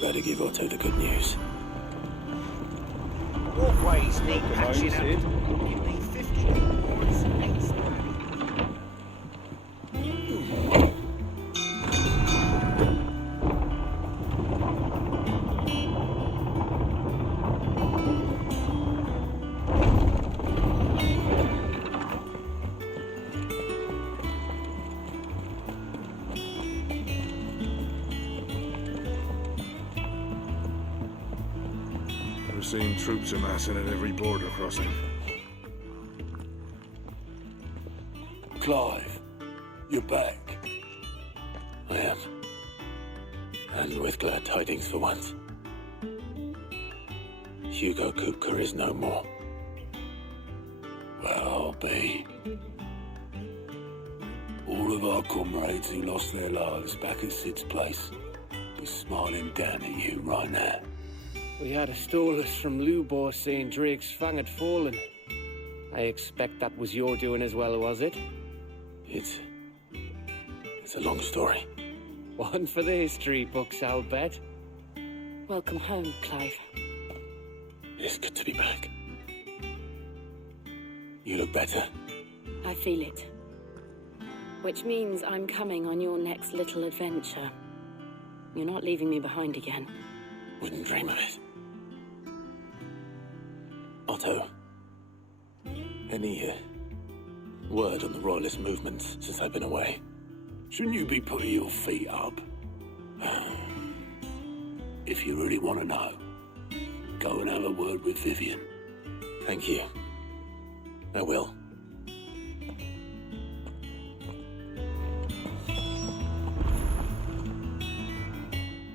better give Otto the good news. Walkways need patching up. You need 50 points next. We're seeing troops amassing at every border crossing. Clive, you're back. I am. And with glad tidings for once. Hugo Kupka is no more. Well, I'll be. All of our comrades who lost their lives back at Sid's place be smiling down at you right now. We had a stolus from Lubor saying Drake's fang had fallen. I expect that was your doing as well, was it? It's a long story. One for the history books, I'll bet. Welcome home, Clive. It's good to be back. You look better. I feel it. Which means I'm coming on your next little adventure. You're not leaving me behind again. Wouldn't dream of it. Otto, any word on the Royalist movements since I've been away? Shouldn't you be putting your feet up? If you really want to know, go and have a word with Vivian. Thank you. I will.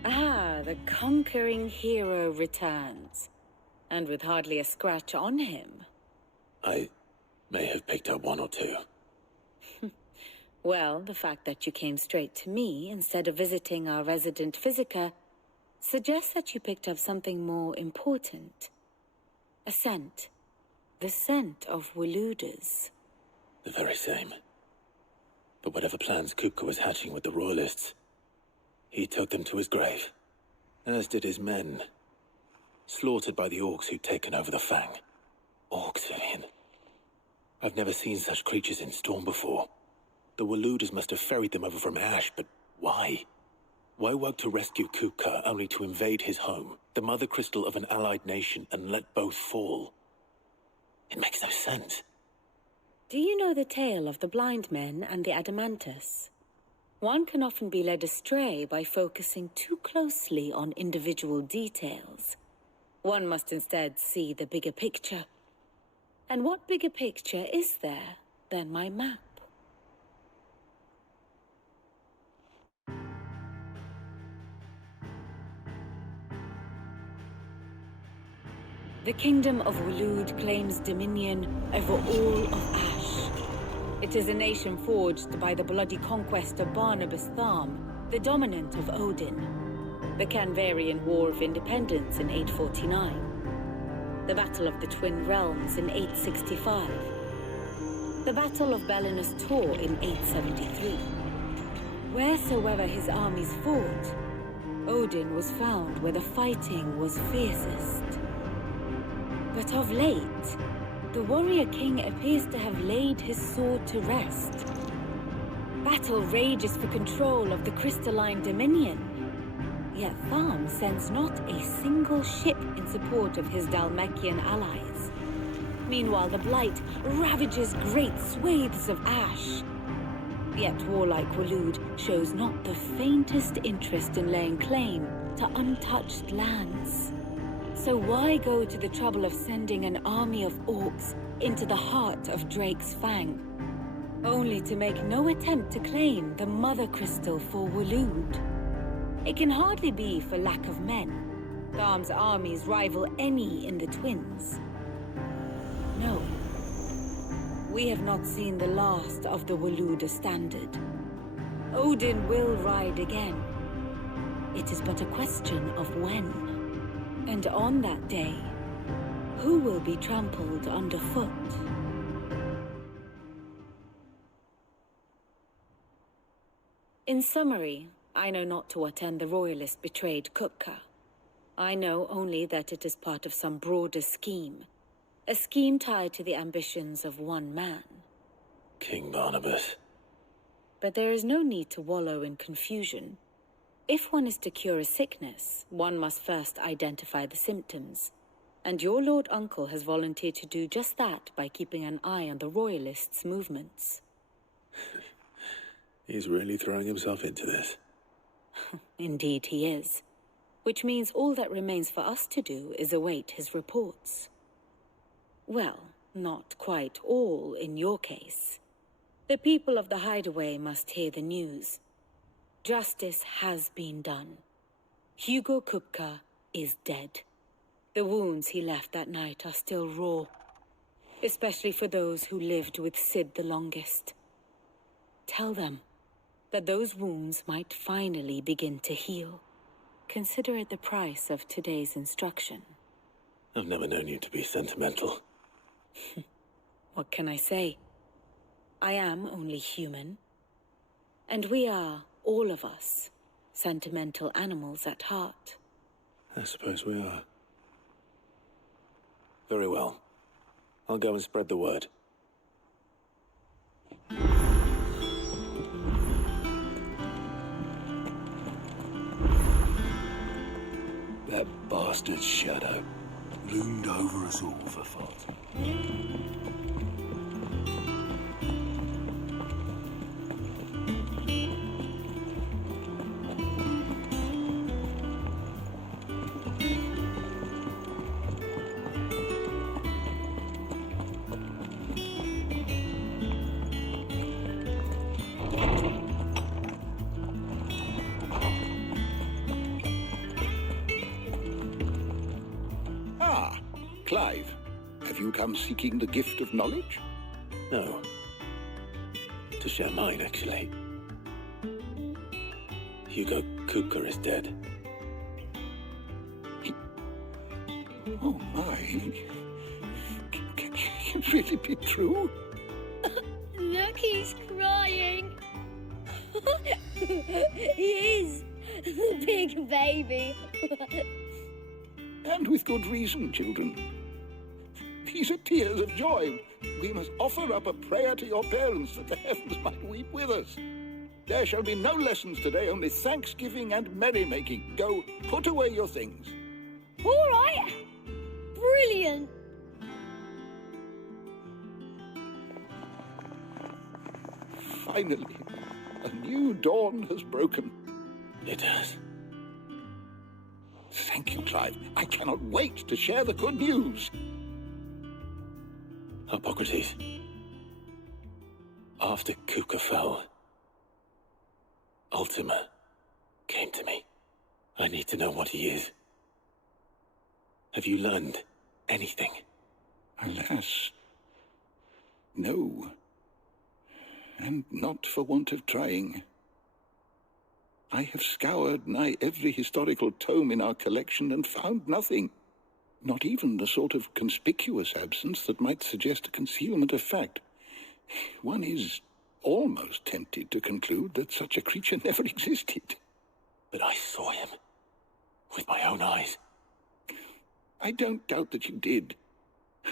Ah, the conquering hero returns. And with hardly a scratch on him. I may have picked up one or two. Well, the fact that you came straight to me instead of visiting our resident physiker suggests that you picked up something more important. A scent. The scent of Waludas. The very same. But whatever plans Kupka was hatching with the Royalists, he took them to his grave. As did his men. Slaughtered by the orcs who'd taken over the Fang. Orcs, Vivian. I've never seen such creatures in Storm before. The Waludas must have ferried them over from Ash, but why? Why work to rescue Kupka only to invade his home, the mother crystal of an allied nation, and let both fall? It makes no sense. Do you know the tale of the blind men and the Adamantus? One can often be led astray by focusing too closely on individual details. One must instead see the bigger picture. And what bigger picture is there than my map? The Kingdom of Waloed claims dominion over all of Ash. It is a nation forged by the bloody conquest of Barnabas Tharm, the dominant of Odin. The Canvarian War of Independence in 849. The Battle of the Twin Realms in 865. The Battle of Belinus Tor in 873. Wheresoever his armies fought, Odin was found where the fighting was fiercest. But of late, the warrior king appears to have laid his sword to rest. Battle rages for control of the crystalline dominion. Yet Tharm sends not a single ship in support of his Dhalmekian allies. Meanwhile, the Blight ravages great swathes of Ash. Yet warlike Waloed shows not the faintest interest in laying claim to untouched lands. So why go to the trouble of sending an army of orcs into the heart of Drake's Fang, only to make no attempt to claim the Mother Crystal for Waloed? It can hardly be for lack of men. Tharm's armies rival any in the Twins. No. We have not seen the last of the Waluda standard. Odin will ride again. It is but a question of when. And on that day, who will be trampled underfoot? In summary, I know not to what end the Royalists betrayed Kupka. I know only that it is part of some broader scheme. A scheme tied to the ambitions of one man. King Barnabas. But there is no need to wallow in confusion. If one is to cure a sickness, one must first identify the symptoms. And your Lord Uncle has volunteered to do just that by keeping an eye on the Royalists' movements. He's really throwing himself into this. Indeed he is. Which means all that remains for us to do is await his reports. Well, not quite all in your case. The people of the Hideaway must hear the news. Justice has been done. Hugo Kupka is dead. The wounds he left that night are still raw, especially for those who lived with Sid the longest. Tell them that those wounds might finally begin to heal. Consider it the price of today's instruction. I've never known you to be sentimental. What can I say? I am only human. And we are, all of us, sentimental animals at heart. I suppose we are. Very well. I'll go and spread the word. That bastard's shadow loomed over us all for fun. Clive, have you come seeking the gift of knowledge? No. To share mine, actually. Hugo Kupka is dead. Oh my. Can it really be true? Look, he's crying. He is. The big baby. And with good reason, children. These are tears of joy. We must offer up a prayer to your parents that the heavens might weep with us. There shall be no lessons today, only thanksgiving and merrymaking. Go, put away your things. All right. Brilliant. Finally, a new dawn has broken. It has. Thank you, Clive. I cannot wait to share the good news. Hippocrates. After Kupka fell, Ultima came to me. I need to know what he is. Have you learned anything? Alas, no. And not for want of trying. I have scoured nigh every historical tome in our collection and found nothing. Not even the sort of conspicuous absence that might suggest a concealment of fact. One is almost tempted to conclude that such a creature never existed. But I saw him. With my own eyes. I don't doubt that you did.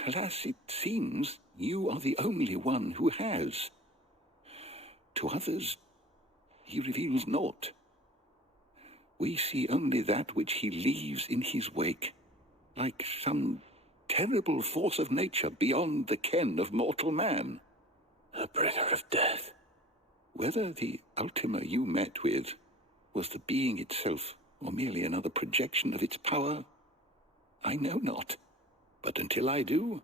Alas, it seems you are the only one who has. To others, he reveals naught. We see only that which he leaves in his wake, like some terrible force of nature beyond the ken of mortal man. A bringer of death. Whether the Ultima you met with was the being itself, or merely another projection of its power, I know not. But until I do,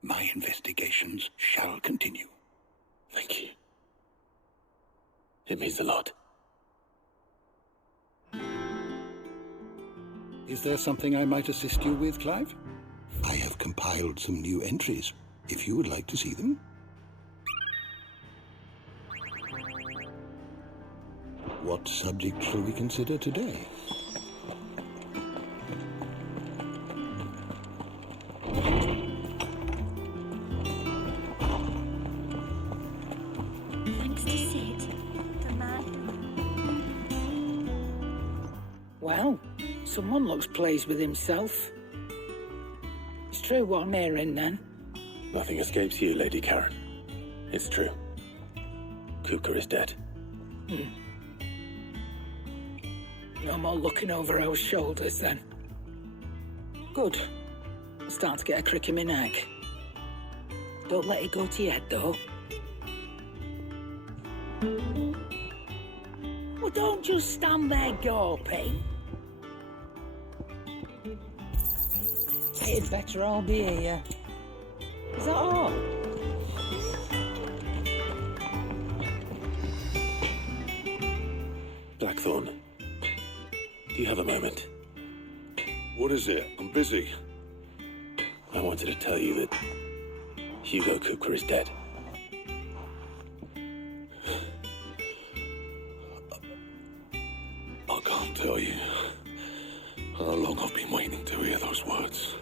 my investigations shall continue. Thank you. It means a lot. Is there something I might assist you with, Clive? I have compiled some new entries, if you would like to see them. What subject shall we consider today? Thanks to Sid, the man. Wow, Someone looks pleased with himself. It's true what I'm hearing, then. Nothing escapes you, Lady Karen. It's true. Kupka is dead. No more looking over our shoulders, then. Good. I'm starting to get a crick in my neck. Don't let it go to your head, though. Well, don't just stand there gawping. It'd better all be here. Is that all? Blackthorn, do you have a moment? What is it? I'm busy. I wanted to tell you that Hugo Kupka is dead. I can't tell you how long I've been waiting to hear those words.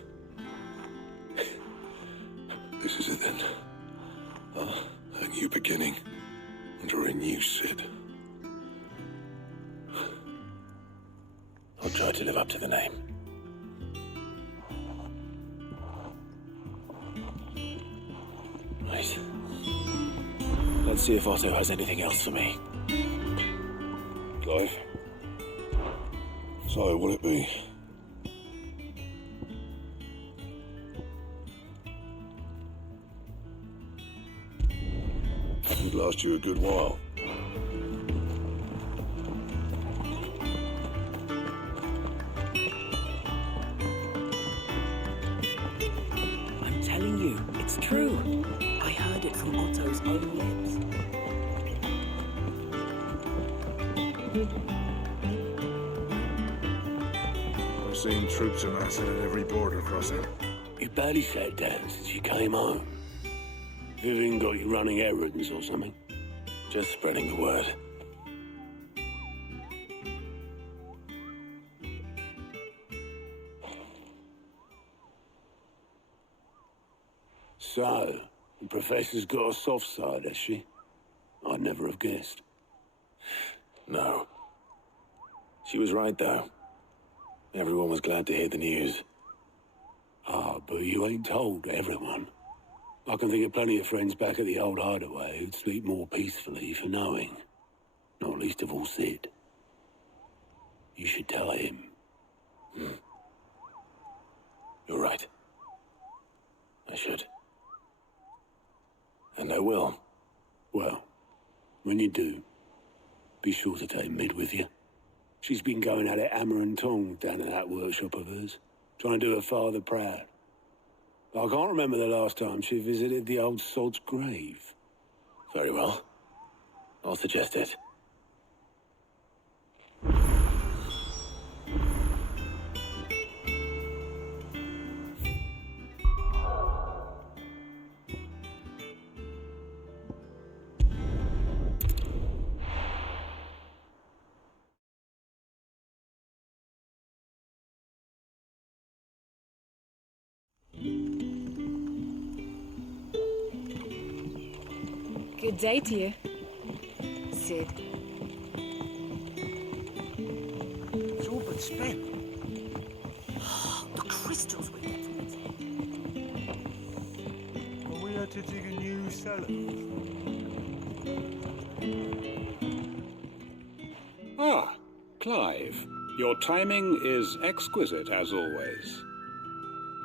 This is it then. A new beginning under a new Sid. I'll try to live up to the name. Right. Let's see if Otto has anything else for me. Clive. So, will it be? It'd last you a good while. I'm telling you, it's true. I heard it from Otto's own lips. I've seen troops amassing at every border crossing. You barely sat down since you came home. Vivian got you running errands or something? Just spreading the word. So, the Professor's got a soft side, has she? I'd never have guessed. No. She was right, though. Everyone was glad to hear the news. Ah, but you ain't told everyone. I can think of plenty of friends back at the old hideaway who'd sleep more peacefully for knowing. Not least of all Sid. You should tell him. You're right. I should. And I will. Well, when you do, be sure to take Mid with you. She's been going at it hammer and tongs down in that workshop of hers, trying to do her father proud. I can't remember the last time she visited the old sod's grave. Very well. I'll suggest it. Good day to you, Sid. It's all but spent. The crystals we get from it. Well, we had to dig a new cellar. Ah, Clive. Your timing is exquisite, as always.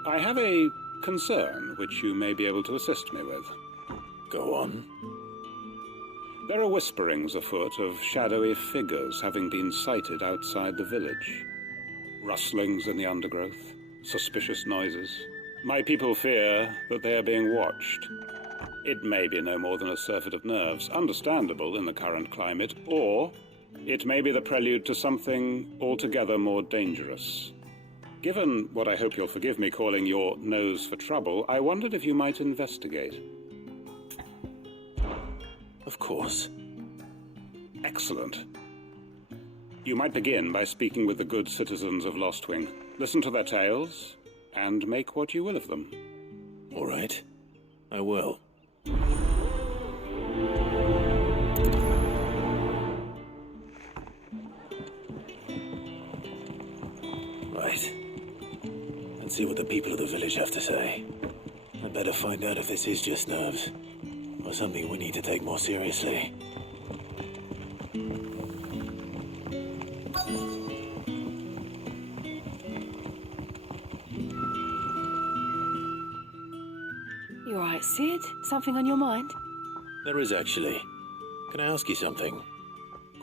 I have a concern which you may be able to assist me with. Go on. There are whisperings afoot of shadowy figures having been sighted outside the village. Rustlings in the undergrowth, suspicious noises. My people fear that they are being watched. It may be no more than a surfeit of nerves, understandable in the current climate, or it may be the prelude to something altogether more dangerous. Given what I hope you'll forgive me calling your nose for trouble, I wondered if you might investigate. Of course. Excellent. You might begin by speaking with the good citizens of Lostwing. Listen to their tales, and make what you will of them. All right. I will. see what the people of the village have to say. I'd better find out if this is just nerves, or something we need to take more seriously. You alright, Sid? Something on your mind? There is, actually. Can I ask you something?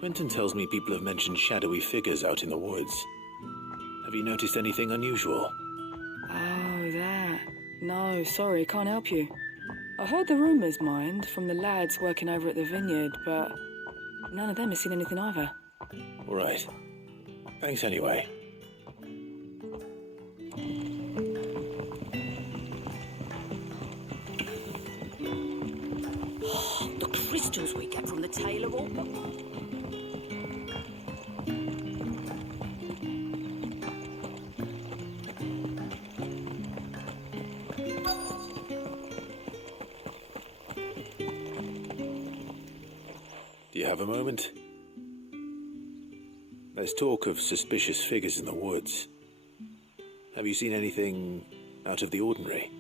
Quentin tells me people have mentioned shadowy figures out in the woods. Have you noticed anything unusual? Oh, that. No, sorry, can't help you. I heard the rumours, mind, from the lads working over at the vineyard, but none of them has seen anything either. All right. Thanks anyway. The crystals we get from the tailor all. Do you have a moment? There's talk of suspicious figures in the woods. Have you seen anything out of the ordinary?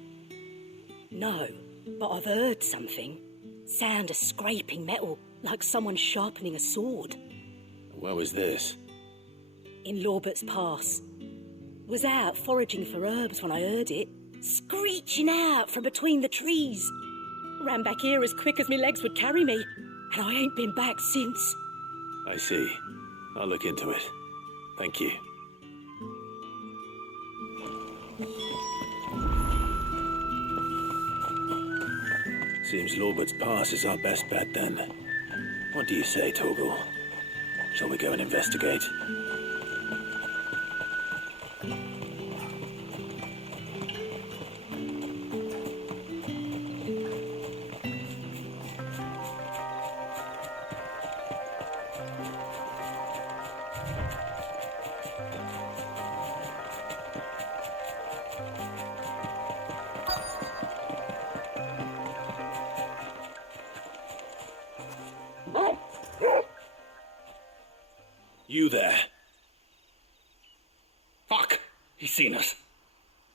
No, but I've heard something. Sound of scraping metal, like someone sharpening a sword. Where was this? In Lorbert's Pass. Was out foraging for herbs when I heard it, screeching out from between the trees. Ran back here as quick as my legs would carry me, and I ain't been back since. I see. I'll look into it. Thank you. Seems Lorbert's Pass is our best bet then. What do you say, Torgal? Shall we go and investigate? You there. Fuck! He's seen us.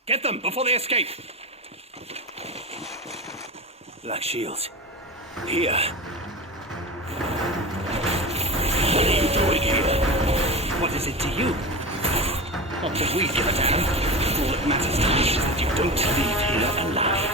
Get them before they escape. Black shields. Here. What are you doing here? What is it to you? Not that we give a damn. All that matters to me is that you don't leave here alive.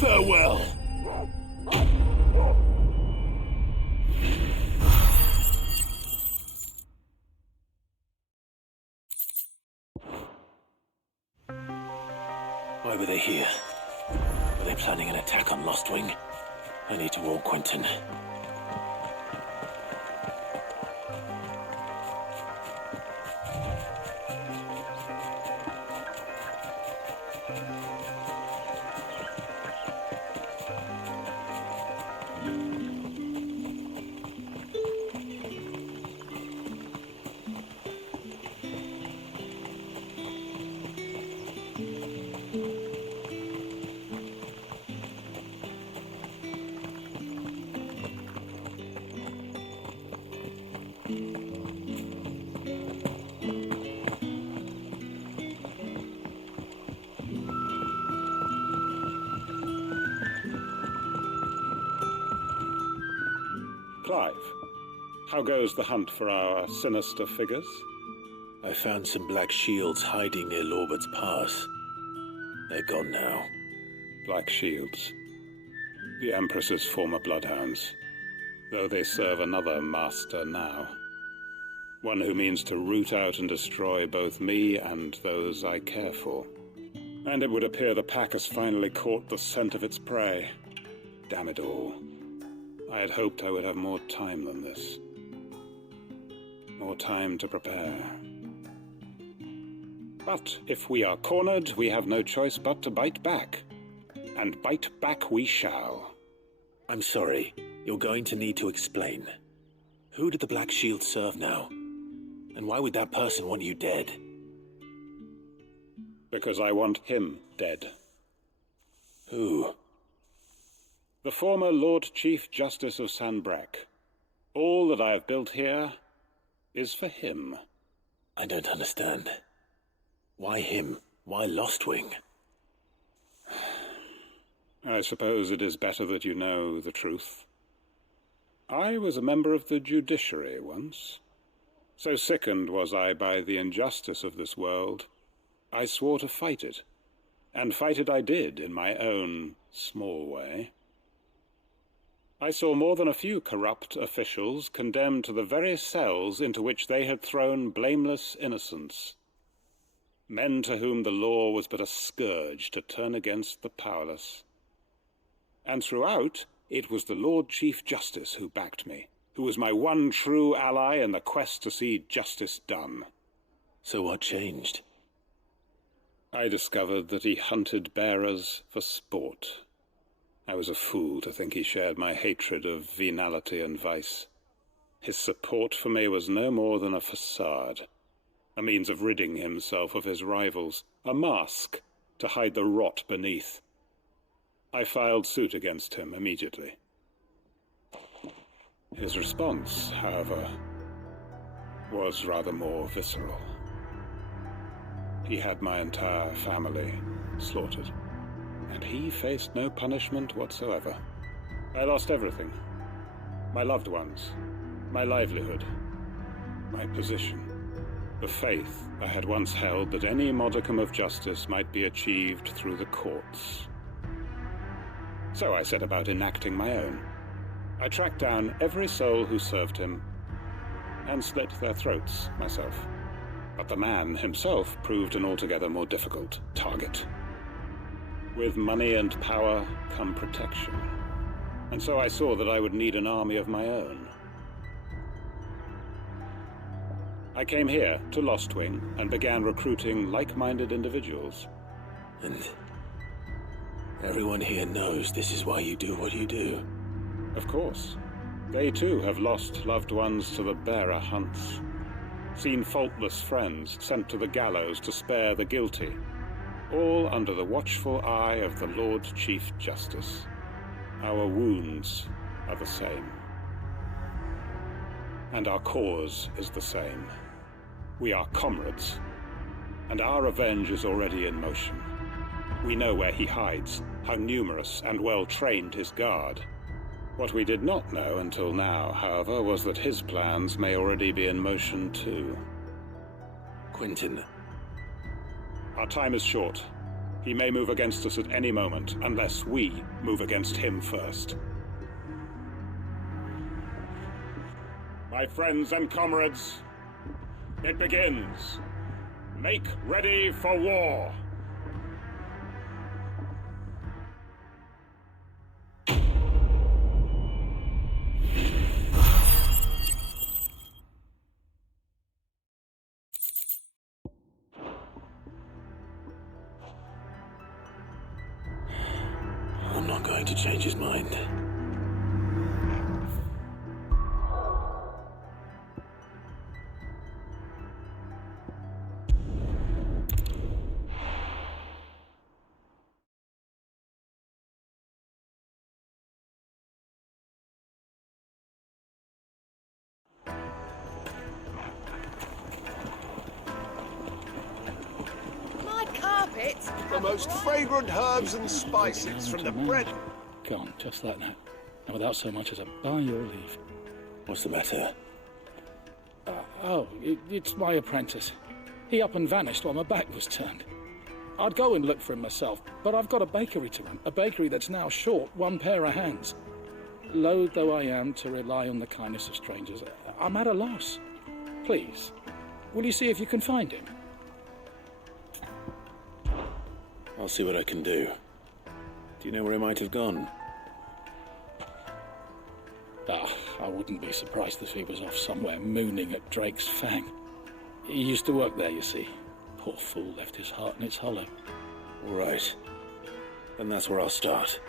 Farewell. Why were they here? Were they planning an attack on Lostwing? I need to warn Quentin. Clive, how goes the hunt for our sinister figures? I found some black shields hiding near Lorbert's Pass. They're gone now. Black shields. The Empress's former bloodhounds, though they serve another master now. One who means to root out and destroy both me and those I care for. And it would appear the pack has finally caught the scent of its prey. Damn it all. I had hoped I would have more time than this. More time to prepare. But if we are cornered, we have no choice but to bite back. And bite back we shall. I'm sorry. You're going to need to explain. Who did the Black Shield serve now? And why would that person want you dead? Because I want him dead. Who? The former Lord Chief Justice of Sanbreque. All that I have built here is for him. I don't understand. Why him? Why Lostwing? I suppose it is better that you know the truth. I was a member of the judiciary once. So sickened was I by the injustice of this world, I swore to fight it. And fight it I did in my own small way. I saw more than a few corrupt officials condemned to the very cells into which they had thrown blameless innocents. Men to whom the law was but a scourge to turn against the powerless. And throughout, it was the Lord Chief Justice who backed me, who was my one true ally in the quest to see justice done. So what changed? I discovered that he hunted bearers for sport. I was a fool to think he shared my hatred of venality and vice. His support for me was no more than a facade, a means of ridding himself of his rivals, a mask to hide the rot beneath. I filed suit against him immediately. His response, however, was rather more visceral. He had my entire family slaughtered, and he faced no punishment whatsoever. I lost everything. My loved ones, my livelihood, my position, the faith I had once held that any modicum of justice might be achieved through the courts. So I set about enacting my own. I tracked down every soul who served him, and slit their throats myself. But the man himself proved an altogether more difficult target. With money and power come protection, and so I saw that I would need an army of my own. I came here to Lostwing and began recruiting like-minded individuals. And everyone here knows this is why you do what you do. Of course. They too have lost loved ones to the bearer hunts. Seen faultless friends sent to the gallows to spare the guilty. All under the watchful eye of the Lord Chief Justice. Our wounds are the same. And our cause is the same. We are comrades. And our revenge is already in motion. We know where he hides, how numerous and well-trained his guard. What we did not know until now, however, was that his plans may already be in motion too. Quentin. Our time is short. He may move against us at any moment, unless we move against him first. My friends and comrades, it begins. Make ready for war. I'm not going to change his mind. The most fragrant herbs and spices from the bread. Go on, just that now. And without so much as a by your leave. What's the matter? It's my apprentice. He up and vanished while my back was turned. I'd go and look for him myself, but I've got a bakery to run. A bakery that's now short one pair of hands. Loath though I am to rely on the kindness of strangers, I'm at a loss. Please, will you see if you can find him? I'll see what I can do. Do you know where he might have gone? I wouldn't be surprised if he was off somewhere mooning at Drake's Fang. He used to work there, you see. Poor fool left his heart in its hollow. All right. Then that's where I'll start.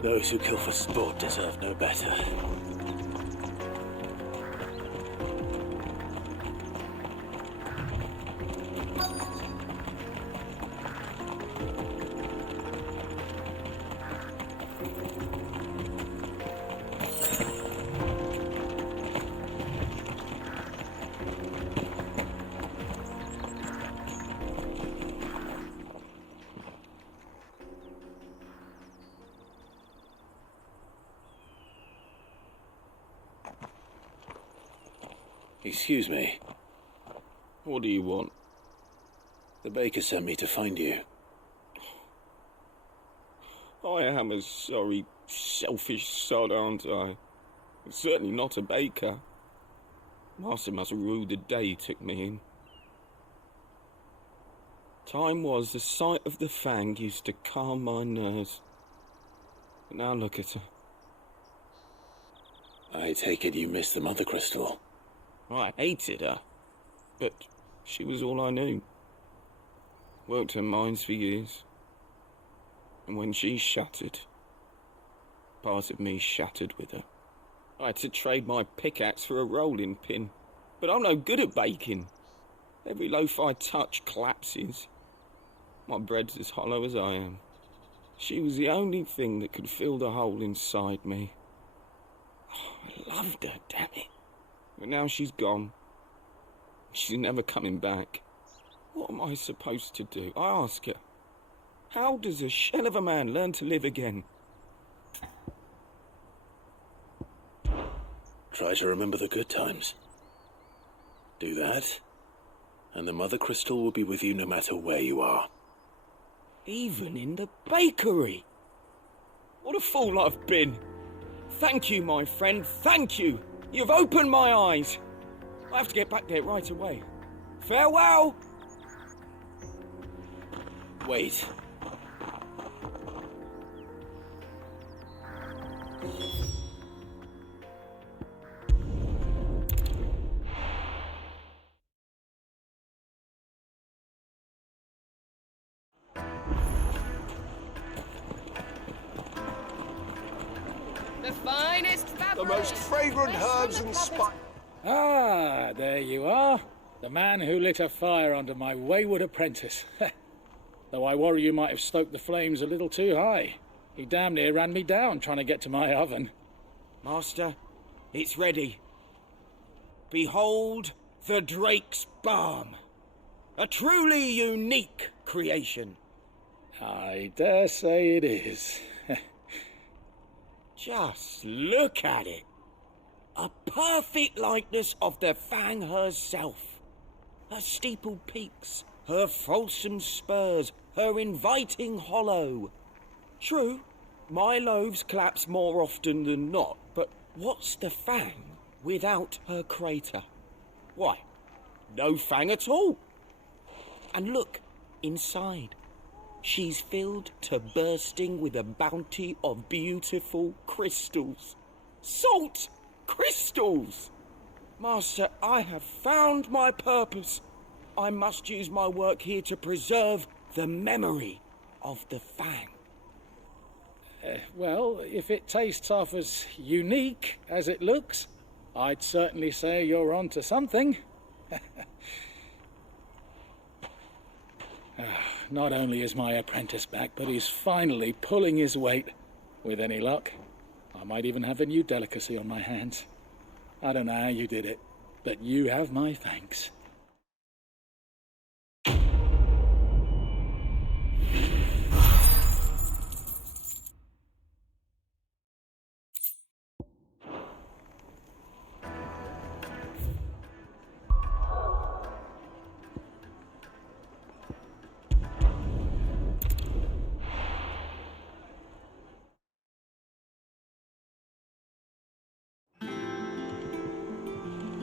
Those who kill for sport deserve no better. Excuse me. What do you want? The baker sent me to find you. I am a sorry, selfish sod, aren't I? I'm certainly not a baker. Master must have ruled the day he took me in. Time was the sight of the fang used to calm my nerves. But now look at her. I take it you missed the Mother Crystal. I hated her, but she was all I knew. Worked her mines for years. And when she shattered, part of me shattered with her. I had to trade my pickaxe for a rolling pin, but I'm no good at baking. Every loaf I touch collapses. My bread's as hollow as I am. She was the only thing that could fill the hole inside me. I loved her, damn it. But now she's gone. She's never coming back. What am I supposed to do? I ask her. How does a shell of a man learn to live again? Try to remember the good times. Do that, and the Mother Crystal will be with you no matter where you are. Even in the bakery. What a fool I've been. Thank you, my friend, thank you. You've opened my eyes. I have to get back there right away. Farewell! Wait. The finest fabric. The most fragrant herbs and spices. Ah, there you are. The man who lit a fire under my wayward apprentice. Though I worry you might have stoked the flames a little too high. He damn near ran me down trying to get to my oven. Master, it's ready. Behold the Drake's Balm. A truly unique creation. I dare say it is. Just look at it. A perfect likeness of the Fang herself. Her steepled peaks, her fulsome spurs, her inviting hollow. True, my loaves collapse more often than not, but what's the Fang without her crater? Why, no Fang at all. And look, inside. She's filled to bursting with a bounty of beautiful crystals. Salt crystals! Master, I have found my purpose. I must use my work here to preserve the memory of the Fang. Well, if it tastes half as unique as it looks, I'd certainly say you're onto something. Not only is my apprentice back, but he's finally pulling his weight. With any luck, I might even have a new delicacy on my hands. I don't know how you did it, but you have my thanks.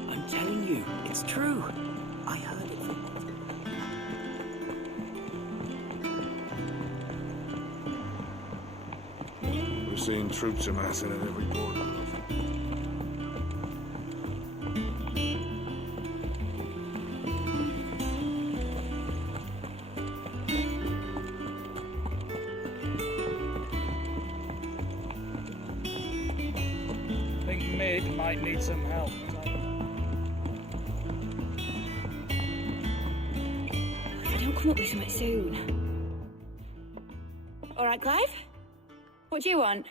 I'm telling you, it's true. I heard it from... We're seeing troops amassing at every border. Think Mid might need some help. If I don't come up with something soon. All right, Clive? What do you want?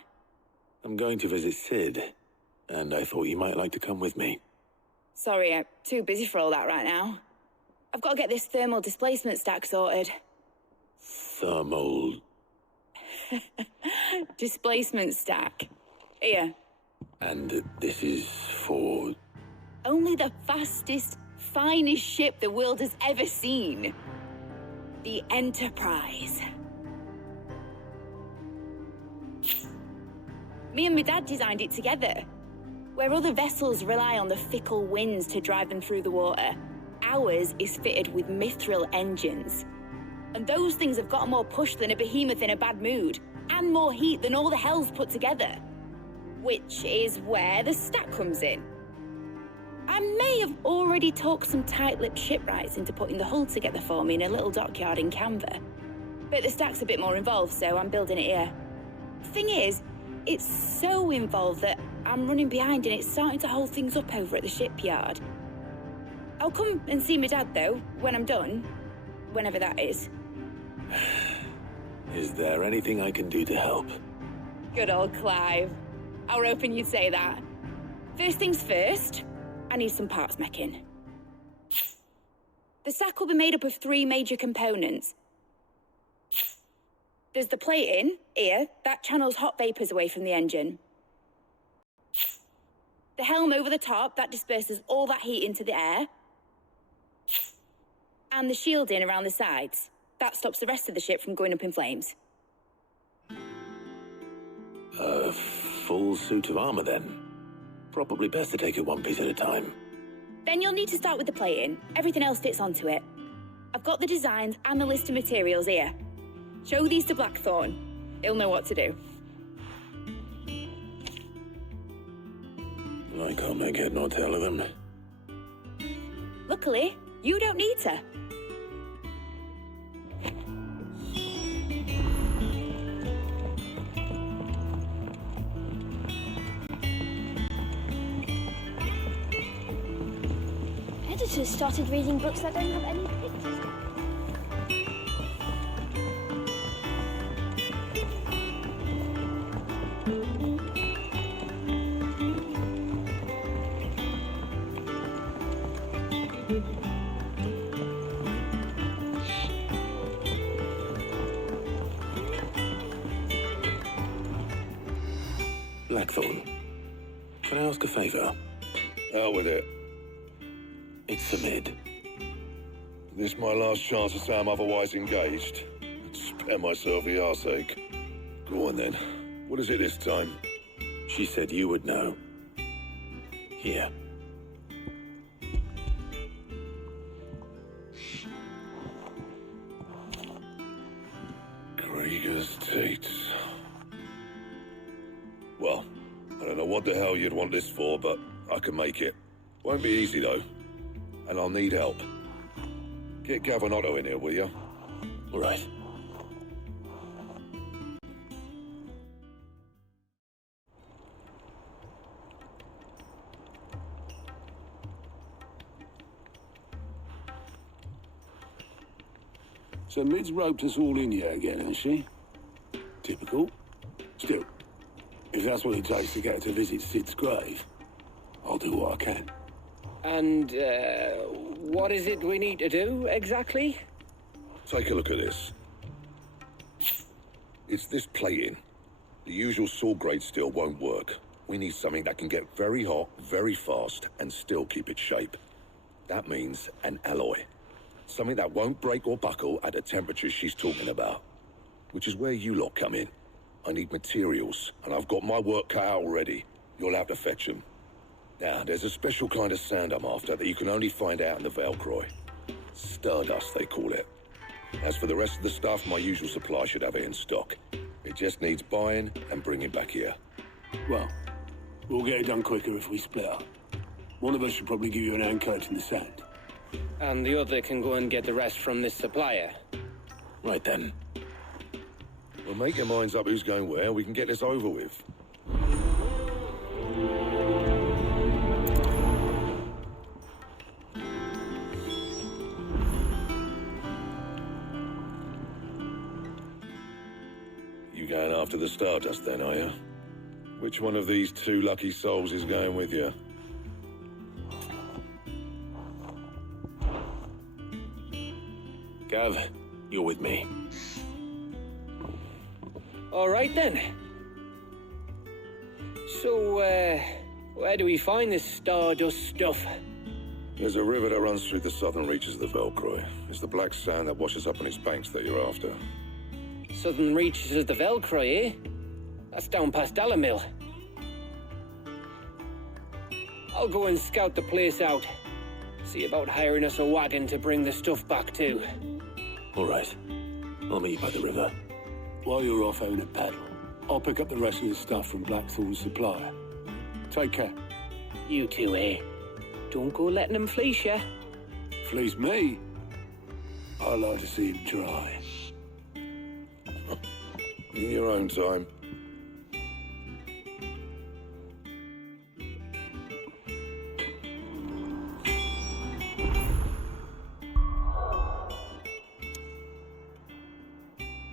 I'm going to visit Sid, and I thought you might like to come with me. Sorry, I'm too busy for all that right now. I've got to get this thermal displacement stack sorted. Thermal... Displacement stack. Here. And this is for... only the fastest, finest ship the world has ever seen. The Enterprise. Me and my dad designed it together. Where other vessels rely on the fickle winds to drive them through the water, ours is fitted with mithril engines. And those things have got more push than a behemoth in a bad mood, and more heat than all the hells put together. Which is where the stack comes in. I may have already talked some tight-lipped shipwrights into putting the hull together for me in a little dockyard in Canva. But the stack's a bit more involved, so I'm building it here. Thing is, it's so involved that I'm running behind and it's starting to hold things up over at the shipyard. I'll come and see my dad, though, when I'm done. Whenever that is. Is there anything I can do to help? Good old Clive. I were hoping you'd say that. First things first, I need some parts meching. The stack will be made up of 3 major components. There's the plating, here, that channels hot vapors away from the engine. The helm over the top, that disperses all that heat into the air. And the shielding around the sides. That stops the rest of the ship from going up in flames. A full suit of armor, then? Probably best to take it one piece at a time. Then you'll need to start with the plating. Everything else fits onto it. I've got the designs and the list of materials here. Show these to Blackthorn. He'll know what to do. I can't make head nor tail of them. Luckily, you don't need to. Editors started reading books that don't have any pictures. Blackthorn, can I ask a favor? Out with it. It's a mid. This my last chance to say I'm otherwise engaged. Spare myself the arseache. Go on then. What is it this time? She said you would know. Here. Krieger's teats. Well, I don't know what the hell you'd want this for, but I can make it. Won't be easy, though. And I'll need help. Get Gavin-Otto in here, will you? All right. So Mid's roped us all in here again, hasn't she? Typical. Still, if that's what it takes to get her to visit Sid's grave, I'll do what I can. And, what is it we need to do, exactly? Take a look at this. It's this plating. The usual saw grade steel won't work. We need something that can get very hot, very fast, and still keep its shape. That means an alloy. Something that won't break or buckle at the temperatures she's talking about. Which is where you lot come in. I need materials, and I've got my work cut out already. You'll have to fetch them. Now, there's a special kind of sand I'm after that you can only find out in the Valcroy. Stardust, they call it. As for the rest of the stuff, my usual supply should have it in stock. It just needs buying and bringing back here. Well, we'll get it done quicker if we split up. One of us should probably give you an hand coat in the sand. And the other can go and get the rest from this supplier. Right then. Well, make your minds up who's going where. We can get this over with. You going after the Stardust then, are you? Which one of these 2 lucky souls is going with you? Gav, you're with me. All right, then. So, Where do we find this stardust stuff? There's a river that runs through the southern reaches of the Velcroy. It's the black sand that washes up on its banks that you're after. Southern reaches of the Velcroy, eh? That's down past Allamil. I'll go and scout the place out. See about hiring us a wagon to bring the stuff back to. All right. I'll meet you by the river. While you're off having a paddle, I'll pick up the rest of the stuff from Blackthorn's supplier. Take care. You two, eh? Don't go letting them fleece ya. Fleece me? I like to see him try. In your own time.